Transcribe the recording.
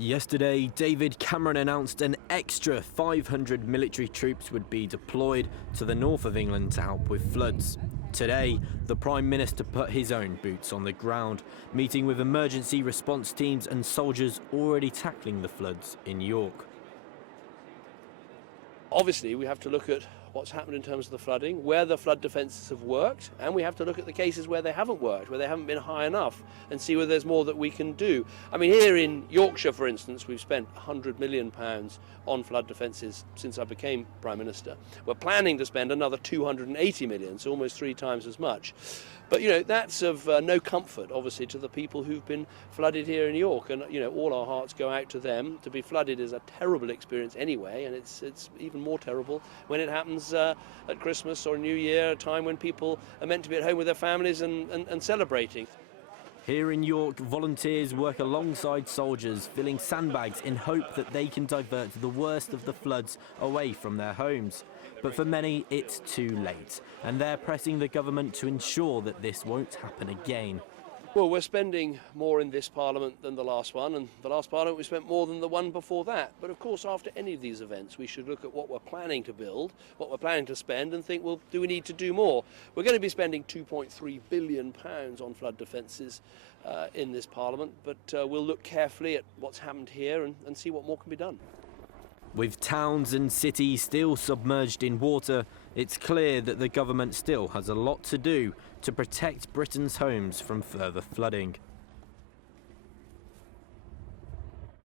Yesterday, David Cameron announced an extra 500 military troops would be deployed to the north of England to help with floods. Today, the Prime Minister put his own boots on the ground, meeting with emergency response teams and soldiers already tackling the floods in York. Obviously, we have to look at what's happened in terms of the flooding, where the flood defences have worked, and we have to look at the cases where they haven't worked, where they haven't been high enough, and see whether there's more that we can do. I mean, here in Yorkshire, for instance, we've spent £100 million on flood defences since I became Prime Minister. We're planning to spend another 280 million, so almost 3 times as much. But, that's of no comfort, obviously, to the people who've been flooded here in York. And, all our hearts go out to them. To be flooded is a terrible experience anyway, and it's even more terrible when it happens at Christmas or New Year, a time when people are meant to be at home with their families and celebrating. Here in York, volunteers work alongside soldiers, filling sandbags in hope that they can divert the worst of the floods away from their homes. But for many, it's too late, and they're pressing the government to ensure that this won't happen again. Well, we're spending more in this Parliament than the last one, and the last Parliament we spent more than the one before that. But of course, after any of these events, we should look at what we're planning to build, what we're planning to spend, and think, well, do we need to do more? We're going to be spending £2.3 billion on flood defences in this Parliament, but we'll look carefully at what's happened here and see what more can be done. With towns and cities still submerged in water, it's clear that the government still has a lot to do to protect Britain's homes from further flooding.